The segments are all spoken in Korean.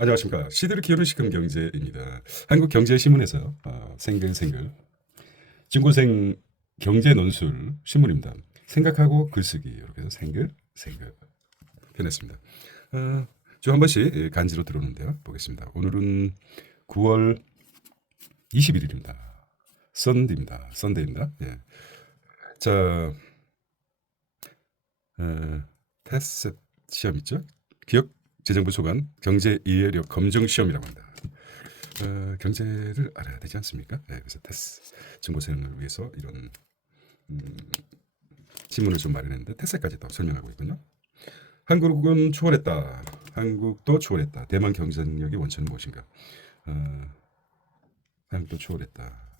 안녕하십니까. 시대를 기우는 시금 경제입니다. 한국경제신문에서 생글생글 중고생 경제 논술 신문입니다. 생각하고 글쓰기 이렇게 해서 생글생글 편했습니다. 주 한 번씩 간지로 들어오는데요. 보겠습니다. 오늘은 9월 21일입니다. 썬데이입니다. 예. 자, 테스트 시험 있죠? 기억재정부 소관 경제 이해력 검증 시험이라고 합니다. 경제를 알아야 되지 않습니까? 네, 그래서 테스 중고생을 위해서 이런 신문을 좀 마련했는데 테스까지도 설명하고 있군요. 한국은 초월했다. 한국도 초월했다. 대만 경쟁력의 원천은 무엇인가? 한국도 초월했다.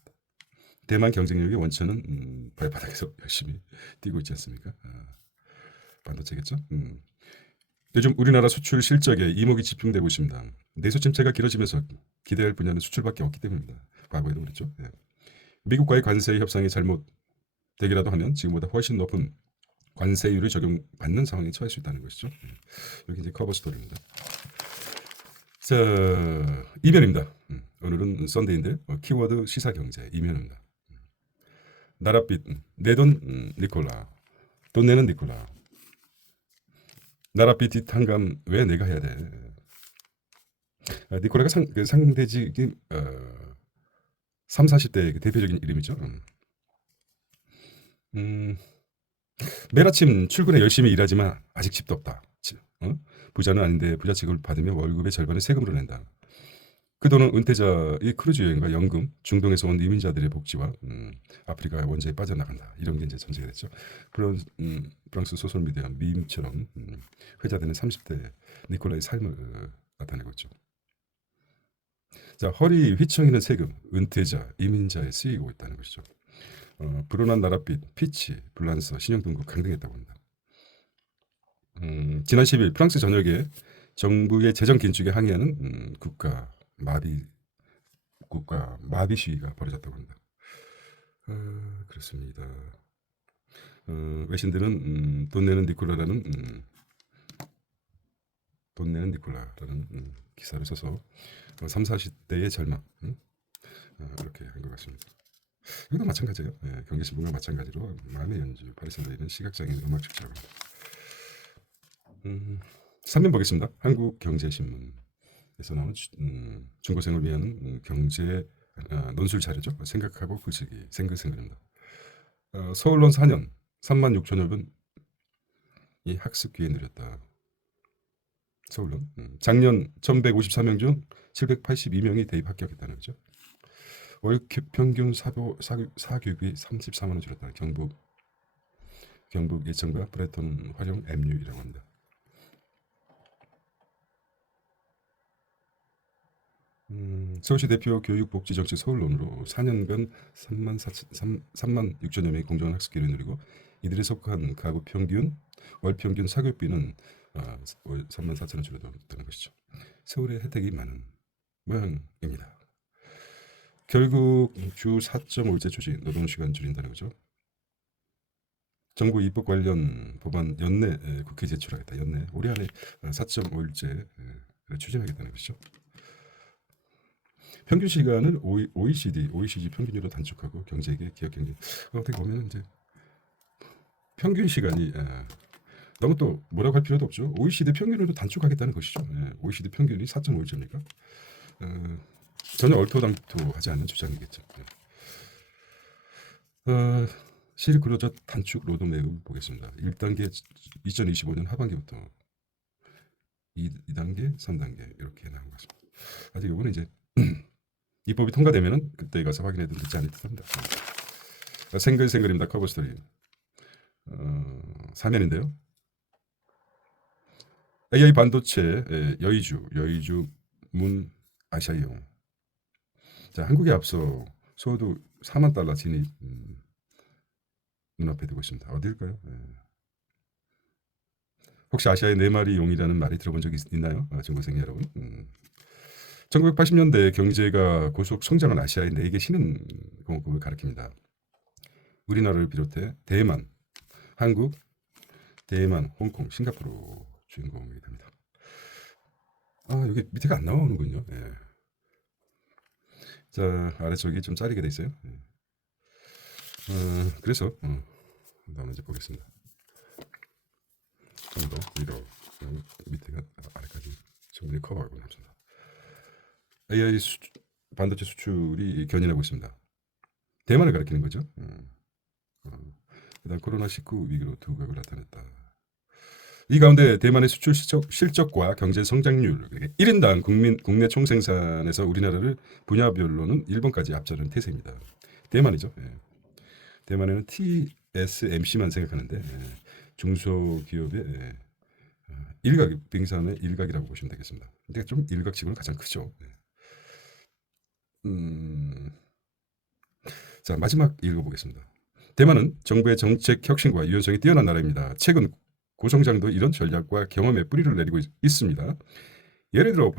대만 경쟁력의 원천은 발바닥에서 열심히 뛰고 있지 않습니까? 반도체겠죠? 요즘 우리나라 수출 실적에 이목이 집중되고 있습니다. 내수 침체가 길어지면서 기대할 분야는 수출밖에 없기 때문입니다. 과거에도 그랬죠. 예. 미국과의 관세 협상이 잘못되기라도 하면 지금보다 훨씬 높은 관세율을 적용받는 상황에 처할 수 있다는 것이죠. 예. 여기 이제 커버 스토리입니다. 자, 이면입니다. 오늘은 썬데이인데 키워드 시사 경제 이면입니다. 나랏빛 내 돈 니콜라 돈 내는 니콜라 나랏빛 뒷한감 왜 내가 해야 돼? 니콜라가 상대직인 3, 40대의 대표적인 이름이죠. 매일 아침 출근해 열심히 일하지만 아직 집도 없다. 부자는 아닌데 부자 취급을 받으며 월급의 절반을 세금으로 낸다. 그 돈은 은퇴자의 크루즈 여행과 연금, 중동에서 온 이민자들의 복지와 아프리카 원자에 빠져나간다. 이런 게 이제 전제가 됐죠. 프랑스 소설 미디어 밈처럼 회자되는 30대 니콜라의 삶을 나타내고 있죠. 자, 허리 휘청이는 세금, 은퇴자, 이민자에 쓰이고 있다는 것이죠. 불어난 나랏빛, 피치, 불란서, 신용등급 강등했다고 합니다. 지난 10일 프랑스 전역에 정부의 재정 긴축에 항의하는 국가 마비 시위가 벌어졌다고 합니다. 그렇습니다. 외신들은 돈 내는 니콜라라는 기사를 써서 3, 40대의 절망 이렇게 한 것 같습니다. 이것도 마찬가지예요. 예, 경제신문과 마찬가지로 마음의 연주, 파리선대는 시각장애인 음악 축제라고 합니다. 3면 보겠습니다. 한국경제신문에서 나온 중고생을 위한 경제 논술 자료죠. 생각하고 글쓰기, 생글생글입니다. 서울론 4년 3만 6천여 분이 학습 기회 누렸다. 서울론 작년 1,154명 중 782명이 대입 합격했다는 거죠. 월 평균 사교육이 34만 원 줄었다. 경북 예천과 브레톤 활용 MU이라고 합니다. 서울시 대표 교육복지정책 서울론으로 4년간 3만 6천여 명이 공정한 학습기를 누리고 이들에 속한 가구 평균 월 평균 사교육비는 3만 4천 원 줄어들었다는 것이죠. 서울의 혜택이 많은 모양입니다. 결국 주 4.5일제 추진 노동시간 줄인다는 거죠. 정부 입법 관련 법안 연내 국회 제출하겠다. 연내 올해 안에 4.5일제를 추진하겠다는 것이죠. 평균 시간을 OECD 평균으로 단축하고 경제계 기업 경제 어떻게 보면 이제 평균 시간이 너무 또 뭐라고 할 필요도 없죠. OECD 평균으로 단축하겠다는 것이죠. OECD 평균이 4.5일제입니까? 전혀 얼토당토하지 않는 주장이겠죠. 실익 근로자 단축 노동 내용 보겠습니다. 1단계 2025년 하반기부터 2단계, 3단계 이렇게 나온 것 같습니다. 아직 이거는 이제 입법이 통과되면은 그때 가서 확인해도 늦지 않을 듯합니다. 생글생글입니다. 커버 스토리 3면인데요. AI 반도체 여의주 문 아시아이용. 자, 한국에 앞서 소득 4만 달러 진입 눈앞에 두고 있습니다. 어딜까요? 혹시 아시아의 4마리 용이라는 말이 들어본 적 있나요? 중고생 여러분. 1980년대 경제가 고속 성장한 아시아의 4개 신흥 공업국을 가리킵니다. 우리나라를 비롯해 대만, 한국, 홍콩, 싱가포르 주인공이 됩니다. 여기 밑에가 안 나오는군요. 예. 자, 아래쪽이 좀 자르게 돼 있어요. 예. 그래서 나오는지 보겠습니다. 좀 더 위로 밑에가 아래까지 충분히 커버하고 남습니다. AI 반도체 수출이 견인하고 있습니다. 대만을 가리키는 거죠. 그다음 코로나19 위기로 두각을 나타냈다. 이 가운데 대만의 수출 실적과 경제 성장률, 1인당 국내 총생산에서 우리나라를 분야별로는 일본까지 앞서는 태세입니다. 대만이죠. 예. 대만에는 TSMC만 생각하는데 중소기업의 일각 빙산의 일각이라고 보시면 되겠습니다. 근데 좀 일각식으로 가장 크죠. 예. 자, 마지막 읽어보겠습니다. 대만은 정부의 정책 혁신과 유연성이 뛰어난 나라입니다. 최근 고성장도 이런 전략과 경험에 뿌리를 내리고 있습니다. 예를 들어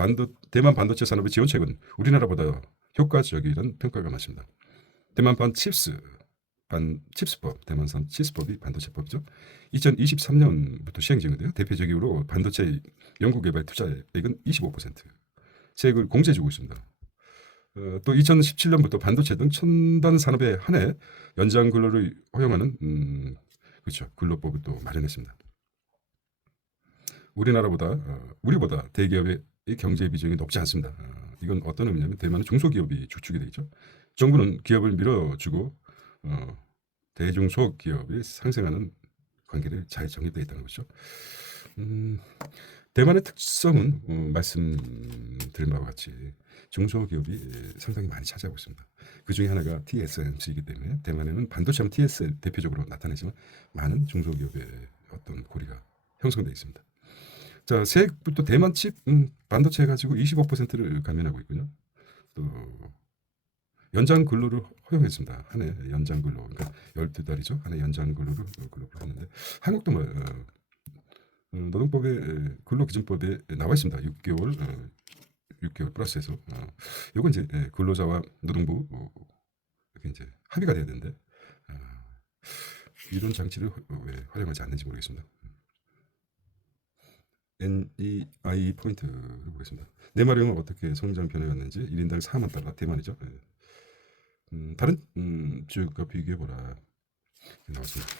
대만 반도체 산업의 지원책은 우리나라보다 효과적이라는 평가가 많습니다. 대만판 칩스법, 대만산 칩스법이 반도체법이죠. 2023년부터 시행 중인데요. 대표적으로 반도체 연구개발 투자액은 25%, 세액을 공제 주고 있습니다. 또 2017년부터 반도체 등 첨단 산업에 한해 연장 근로를 허용하는 그렇죠, 근로법을 또 마련했습니다. 우리보다 대기업의 경제 비중이 높지 않습니다. 이건 어떤 의미냐면 대만은 중소기업이 주축이 되어 있죠. 정부는 기업을 밀어주고 대중소기업이 상생하는 관계를 잘 정립되어 있다는 거죠. 대만의 특성은 말씀드린 바와 같이 중소기업이 상당히 많이 차지하고 있습니다. 그 중에 하나가 TSMC이기 때문에 대만에는 반도체는 TS 대표적으로 나타내지만 많은 중소기업의 어떤 고리가 형성되어 있습니다. 자, 세액부터 대만 칩 반도체 가지고 25%를 감면하고 있군요. 또 연장 근로를 허용했습니다. 한 해 연장 근로, 그러니까 12달이죠. 한 해 연장 근로를 했는데 한국도 노동법의 근로기준법에 나와 있습니다. 6개월 플러스해서 요건 이제 근로자와 노동부 이렇게 이제 합의가 돼야 되는데 이런 장치를 왜 활용하지 않는지 모르겠습니다. NEI 포인트를 보겠습니다. 네마령은 어떻게 성장 변해갔는지 1인당 4만 달러 대만이죠. 다른 지역과 비교해보라 나왔습니다.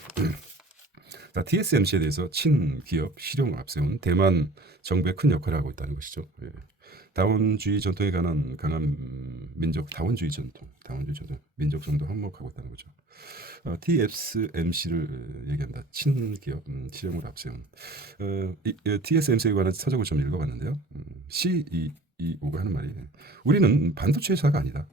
자, TSMC에 대해서 친기업 실용을 앞세운 대만 정부의 큰 역할을 하고 있다는 것이죠. 다원주의 전통에 관한 강한 다원주의 전통, 민족성도 한몫하고 있다는 거죠. TSMC를 얘기합니다. 친기업 실용을 앞세운 TSMC에 관한 서적을 좀 읽어봤는데요. CEO가 하는 말이 우리는 반도체 회사가 아니다.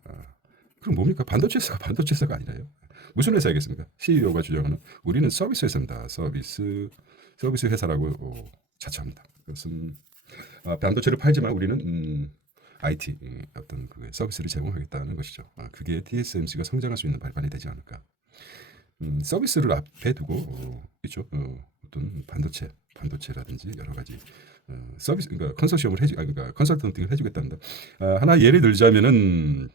그럼 뭡니까? 반도체 회사가 아니라요. 무슨 회사이겠습니까? CEO가 주장하는 우리는 서비스 회사입니다. 서비스 회사라고 자처합니다. 그것은 반도체를 팔지만 우리는 IT 어떤 그 서비스를 제공하겠다는 것이죠. 그게 TSMC가 성장할 수 있는 발판이 되지 않을까. 서비스를 앞에 두고 있죠. 어떤 반도체라든지 여러 가지 서비스, 그러니까 그러니까 컨설턴팅을 해주겠답니다. 하나 예를 들자면은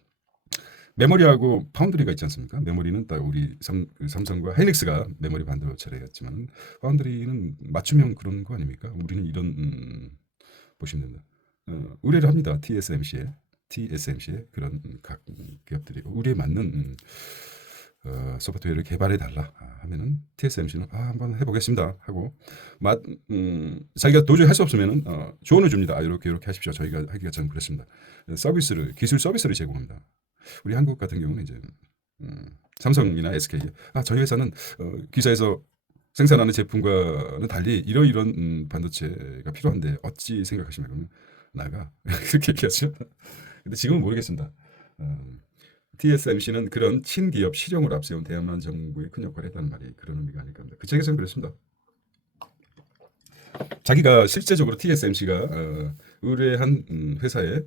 메모리하고 파운드리가 있지 않습니까? 메모리는 딱 우리 삼성과 하이닉스가 메모리 반도체를 했지만 파운드리는 맞춤형 그런 거 아닙니까? 우리는 이런 보시면 됩니다. 의뢰를 합니다. TSMC에 그런 각 기업들이 의뢰에 맞는 소프트웨어를 개발해 달라 하면은 TSMC는 한번 해보겠습니다 하고 자기가 도저히 할 수 없으면은 조언을 줍니다. 이렇게 하십시오. 저희가 하기가 좀 그렇습니다. 기술 서비스를 제공합니다. 우리 한국 같은 경우는 이제 삼성이나 SK 저희 회사는 기사에서 생산하는 제품과는 달리 이런 반도체가 필요한데 어찌 생각하시면 나가 그렇게 얘기하죠. 근데 지금은 모르겠습니다. TSMC는 그런 친기업 실용을 앞세운 대만 정부의 큰 역할을 했다는 말이 그런 의미가 아닐까 합니다. 그 책에서는 그랬습니다. 자기가 실제적으로 TSMC가 의뢰한 회사에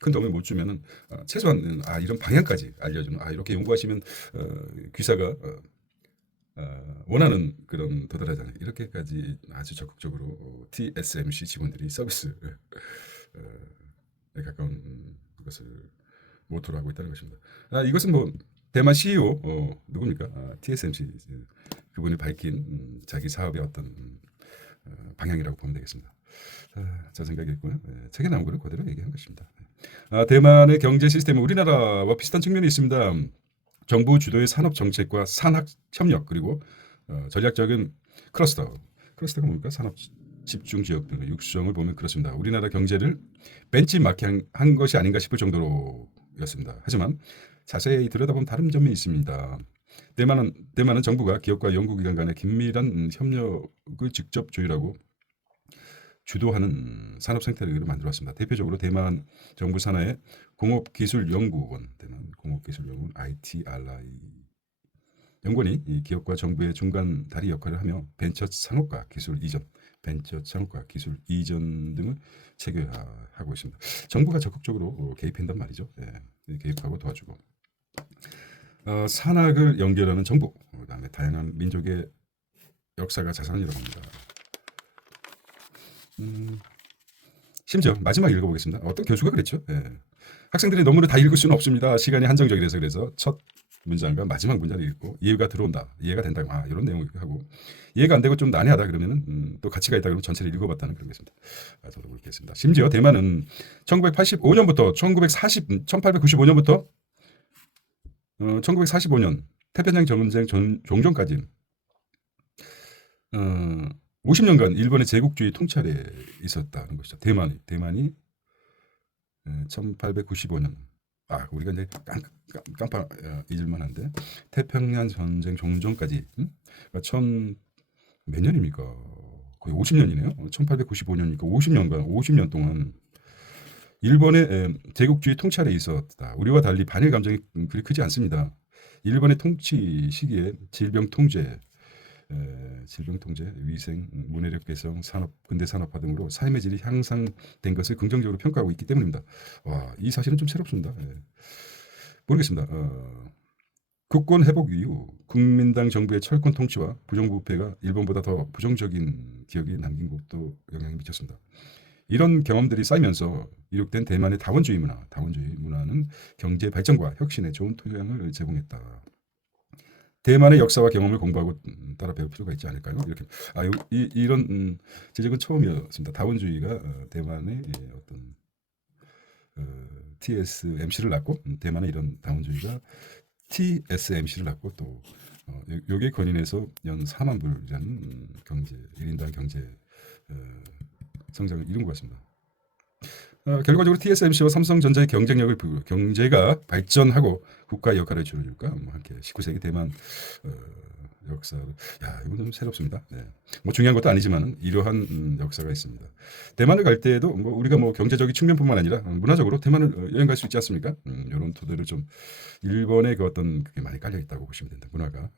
큰 도움을 못 주면은 최소한 이런 방향까지 알려주는 이렇게 연구하시면 귀사가 원하는 그런 도달하지 않아요. 이렇게까지 아주 적극적으로 TSMC 직원들이 서비스에 가까운 것을 모토로 하고 있다는 것입니다. 이것은 뭐 대만 CEO 누굽니까? TSMC 그분이 밝힌 자기 사업의 어떤 방향이라고 보면 되겠습니다. 저 생각이었고요. 책에 나온 거를 그대로 얘기한 것입니다. 대만의 경제 시스템은 우리나라와 비슷한 측면이 있습니다. 정부 주도의 산업 정책과 산학 협력 그리고 전략적인 클러스터가 뭡니까? 산업 집중 지역 등의 육성을 보면 그렇습니다. 우리나라 경제를 벤치마킹한 것이 아닌가 싶을 정도로였습니다. 하지만 자세히 들여다보면 다른 점이 있습니다. 대만은 정부가 기업과 연구기관 간의 긴밀한 협력을 직접 조율하고 주도하는 산업 생태계를 만들어왔습니다. 대표적으로 대만 정부 산하의 공업기술연구원, 대만 공업기술연구원 ITRI 연구원이 이 기업과 정부의 중간 다리 역할을 하며 벤처 창업과 기술 이전 등을 체계화하고 있습니다. 정부가 적극적으로 개입한단 말이죠. 개입하고 도와주고 산학을 연결하는 정부, 그다음에 다양한 민족의 역사가 자산이라고 합니다. 심지어 마지막 읽어보겠습니다. 어떤 교수가 그랬죠. 학생들이 논문을 다 읽을 수는 없습니다. 시간이 한정적이라서 그래서 첫 문장과 마지막 문장을 읽고 이해가 들어온다, 이해가 된다, 이런 내용을 하고 이해가 안 되고 좀 난해하다 그러면은 또 가치가 있다 그러면 전체를 읽어봤다는 그런 게 있습니다. 저도 그렇겠습니다. 심지어 대만은 1895년부터 1945년부터 태평양 전쟁 종전까지 50년간 일본의 제국주의 통찰에 있었다는 것이죠. 대만이 1895년 우리가 이제 깜빡 잊을만한데 태평양 전쟁 종전까지 그러니까 몇 년입니까? 거의 50년이네요. 1895년이니까 50년 동안 일본의 제국주의 통찰에 있었다. 우리와 달리 반일 감정이 그리 크지 않습니다. 일본의 통치 시기에 질병 통제, 위생, 문해력 개선, 근대 산업화 등으로 삶의 질이 향상된 것을 긍정적으로 평가하고 있기 때문입니다. 이 사실은 좀 새롭습니다. 모르겠습니다. 국권 회복 이후 국민당 정부의 철권 통치와 부정부패가 일본보다 더 부정적인 기억이 남긴 것도 영향이 미쳤습니다. 이런 경험들이 쌓이면서 이룩된 대만의 다원주의 문화는 경제 발전과 혁신에 좋은 토양을 제공했다. 대만의 역사와 경험을 공부하고 따라 배울 필요가 있지 않을까요? 이렇게 이런 지적은 처음이었습니다. 다원주의가 대만의 어떤 TSMC를 낳고 대만의 이런 다원주의가 TSMC를 낳고 또 요게 건인해서 연 4만 불이라는 1인당 경제 성장을 이룬 것 같습니다. 결과적으로 TSMC와 삼성전자의 경제가 발전하고 국가의 역할을 줄여줄까? 함께 19세기 대만 역사. 이건 좀 새롭습니다. 중요한 것도 아니지만 이러한 역사가 있습니다. 대만을 갈 때에도 우리가 경제적인 측면뿐만 아니라 문화적으로 대만을 여행 갈 수 있지 않습니까? 이런 토대를 좀 일본의 그게 많이 깔려 있다고 보시면 된다. 문화가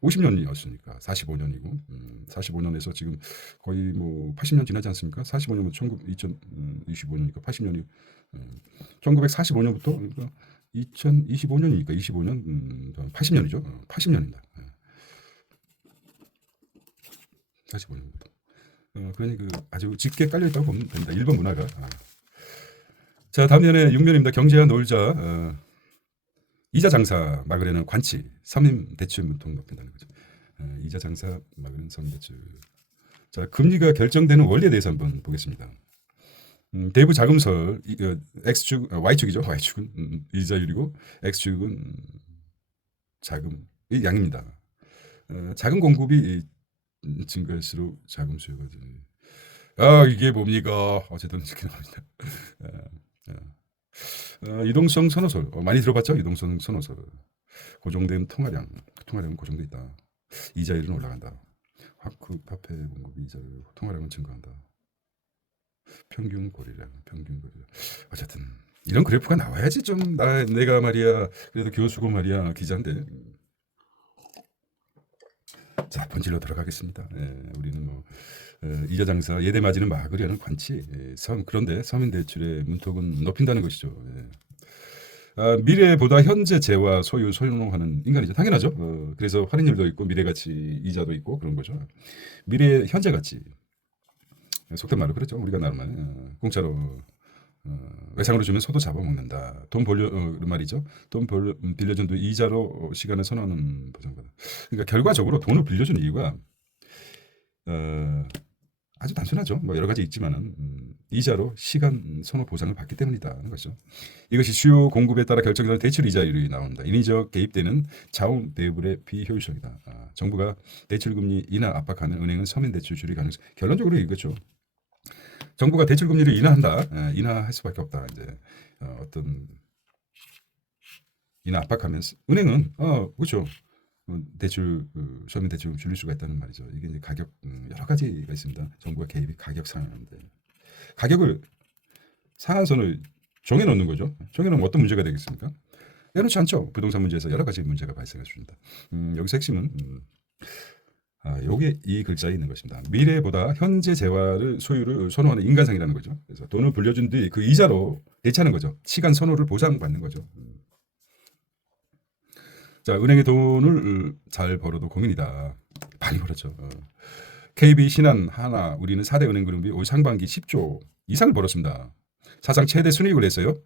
50년이었으니까 45년이고 45년에서 지금 거의 80년 지나지 않습니까? 45년은 2025년이니까 80년이 1945년부터 그러니까 2025년이니까 25년 80년이죠. 80년입니다. 45년부터. 그러니 아주 짙게 깔려 있다고 보면 됩니다. 일본 문화가. 자, 다음 년에 6년입니다. 경제와 놀자. 이자 장사 막으려는 관치, 서민 대출 문통 높인다는 거죠. 이자 장사 막으려는 서민 대출. 자, 금리가 결정되는 원리에 대해서 한번 보겠습니다. 대부 자금설 X축, Y축이죠. Y축은 이자율이고 X축은 자금의 양입니다. 자금 공급이 증가할수록 자금 수요가 이게 뭡니까? 어쨌든 이렇게 나옵니다. 이동성 선호설 많이 들어봤죠? 이동성 선호설. 고정된 통화량은 고정돼 있다. 이자율은 올라간다. 화폐 공급이 이자율, 통화량은 증가한다. 평균 거래량. 어쨌든 이런 그래프가 나와야지 좀 내가 말이야 그래도 교수고 말이야 기자인데. 자, 본질로 들어가겠습니다. 우리는 이자 장사 예대 맞이는 막으려는 관치. 그런데 서민 대출의 문턱은 높인다는 것이죠. 미래보다 현재 재와 소유하는 인간이죠. 당연하죠. 그래서 할인율도 있고 미래가치 이자도 있고 그런 거죠. 미래 현재 가치. 속된 말로 그렇죠. 우리가 나름만 공짜로 외상으로 주면 소도 잡아먹는다. 돈 말이죠. 돈 빌려준 뒤 이자로 시간을 선호하는 보장받아. 그러니까 결과적으로 돈을 빌려준 이유가 아주 단순하죠. 뭐 여러 가지 있지만은 이자로 시간 선호 보장을 받기 때문이다는 거죠. 이것이 주요 공급에 따라 결정되는 대출 이자율이 나옵니다. 인위적 개입되는 자원 대출의 비효율성이다. 정부가 대출 금리 인하 압박하면 은행은 서민 대출 줄일 가능성. 결론적으로 이거죠. 정부가 대출 금리를 인하한다. 인하할 수밖에 없다. 이제 어떤 인하 압박하면 은행은 그렇죠. 대출 서민 대출 줄일 수가 있다는 말이죠. 이게 이제 가격 여러 가지가 있습니다. 정부가 개입이 가격 상한하는데 가격을 상한선을 정해놓는 거죠. 정해놓으면 어떤 문제가 되겠습니까? 해놓지 않죠. 부동산 문제에서 여러 가지 문제가 발생해 줍니다. 여기서 핵심은 요게 이 글자에 있는 것입니다. 미래보다 현재 재화를 소유를 선호하는 인간상이라는 거죠. 그래서 돈을 불려준 뒤 그 이자로 대체하는 거죠. 시간 선호를 보장받는 거죠. 자, 은행의 돈을 잘 벌어도 고민이다. 많이 벌었죠. KB, 신한, 하나, 우리는 4대 은행 그룹이 올 상반기 10조 이상을 벌었습니다. 사상 최대 순이익을 냈어요.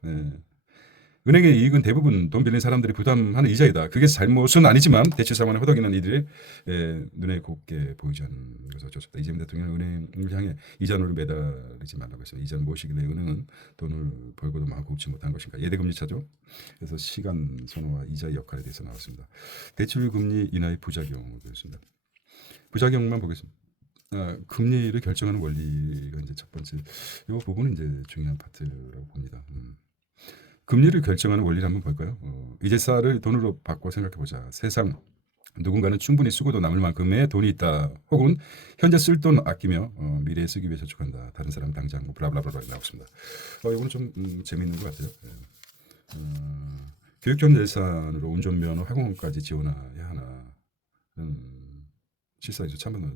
은행의 이익은 대부분 돈 빌린 사람들이 부담하는 이자이다. 그게 잘못은 아니지만 대출 상환에 허덕이는 이들의 눈에 곱게 보이지 않는 것은 어쩔 수 없다. 이재명 대통령은 은행을 향해 이자율을 매달리지 말라고 했어요. 이자는 무엇이길래 은행은 돈을 벌고도 마음 곱지 못한 것인가. 예대금리 차죠. 그래서 시간 선호와 이자의 역할에 대해서 나왔습니다. 대출 금리 인하의 부작용을 보였습니다. 부작용만 보겠습니다. 금리를 결정하는 원리가 이제 첫 번째. 이 부분은 이제 중요한 파트라고 봅니다. 금리를 결정하는 원리를 한번 볼까요? 이제쌀을 돈으로 바꿔 생각해 보자. 세상 누군가는 충분히 쓰고도 남을 만큼의 돈이 있다. 혹은 현재 쓸 돈 아끼며 미래에 쓰기 위해 저축한다. 다른 사람 당장 뭐 블라블라블라 나왔습니다. 이거는 좀 재미있는 것 같아요. 교육적 예산으로 운전면허 학원까지 지원해야 하나. 실사이죠. 참여는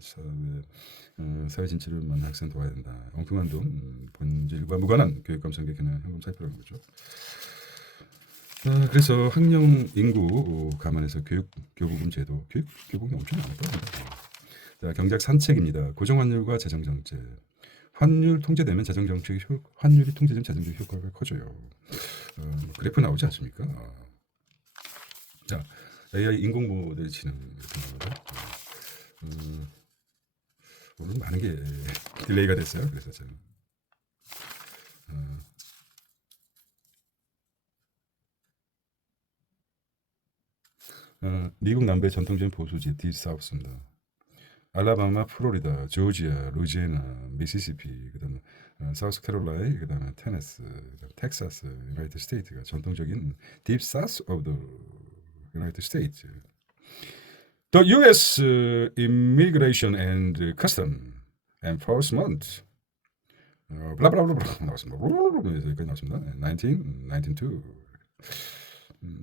사회 진출을 만난 학생 도와야 된다. 엉뚱한 돈, 본질과 무관한 교육 감성의 개념 현금 살펴라는 거죠. 그래서 학령 인구 감안해서 교부금 제도, 교부금이 엄청 많다. 자, 경제학 산책입니다. 고정환율과 재정정책. 환율 통제되면 재정정책 환율이 통제되면 재정정책 효과가 커져요. 그래프 나오지 않습니까? 자, AI 인공 모델 지능 이렇게 나오죠. 오늘 많은 게 딜레이가 됐어요. 그래서 저는 미국 남부의 전통적인 보수지 딥사우스입니다. 알라바마, 플로리다, 조지아, 루지애나, 미시시피, 그다음에 사우스캐롤라이, 그다음에 테네스, 그다음에 텍사스, 유나이티드 스테이트가 전통적인 딥사우스 오브 더 유나이티드 스테이트. The U.S. Immigration and Custom Enforcement 블라블라블라 나왔습니다. 여기까지 나왔습니다. 1992.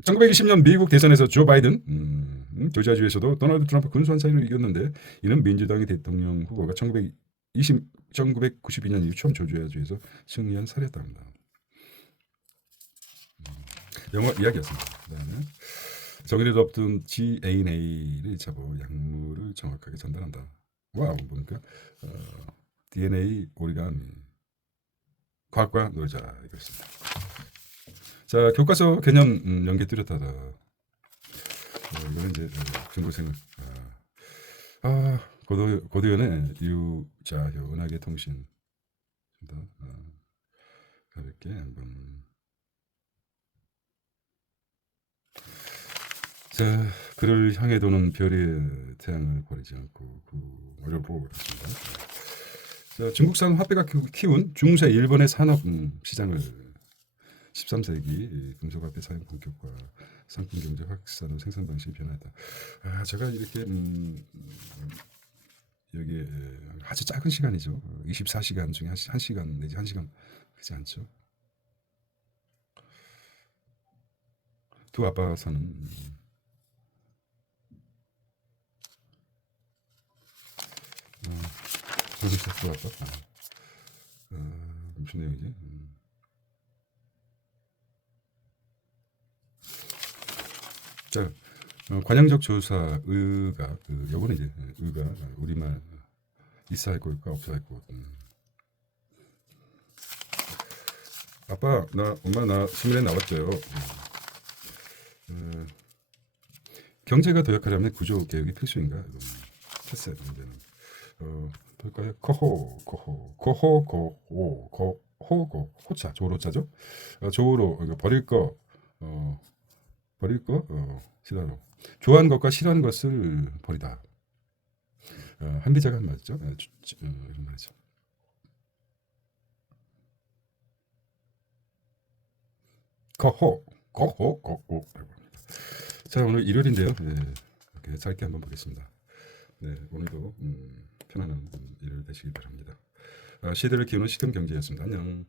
1920년 미국 대선에서 조 바이든 조지아주에서도 도널드 트럼프 근소한 차이로 이겼는데 이는 민주당의 대통령 후보가 1992년 이후 처음 조지아주에서 승리한 사례였답니다. 영어 이야기였습니다. 그다음에 정의를 없던 GNA를 잡아 약물을 정확하게 전달한다. 와우, 뭡니까? DNA 오리가미. 과학과 놀자 이것입니다. 자, 교과서 개념 연계 뚜렷하다. 이거는 이제 중고생을 고도연의 유자효 은하계 통신 가볍게 한번. 자, 그를 향해 도는 별의 태양을 버리지 않고 그 어려울 보고 있습니다. 자, 중국산 화폐가 키운 중세 일본의 산업 시장을 13세기 금속화폐 사용 본격화, 상품 경제 확산으로 생산 방식이 변화했다. 제가 이렇게 여기 아주 작은 시간이죠. 24시간 중에 1시간 내지 1시간 그렇지 않죠. 두 아빠 사는 두 아빠. 무슨 내용이지? 자, 관양적 조사 의가 요거는 이제 의가 우리말 있어 할 것과 없어 할 것. 아빠 엄마 나 신문에 나왔어요. 경제가 도약하려면 구조 개혁이 필수인가? 패스해야 되는. 볼까요? 거호, 호자, 조로자죠. 조로, 이거 버릴 거, 싫어요. 좋아하는 것과 싫어하는 것을 버리다. 한비자가 한 말이죠. 이런 말이죠. 거호. 자, 오늘 일요일인데요. 이렇게 짧게 한번 보겠습니다. 네, 오늘도 편안한 일요일 되시길 바랍니다. 시대를 키우는 시금 경제였습니다. 안녕.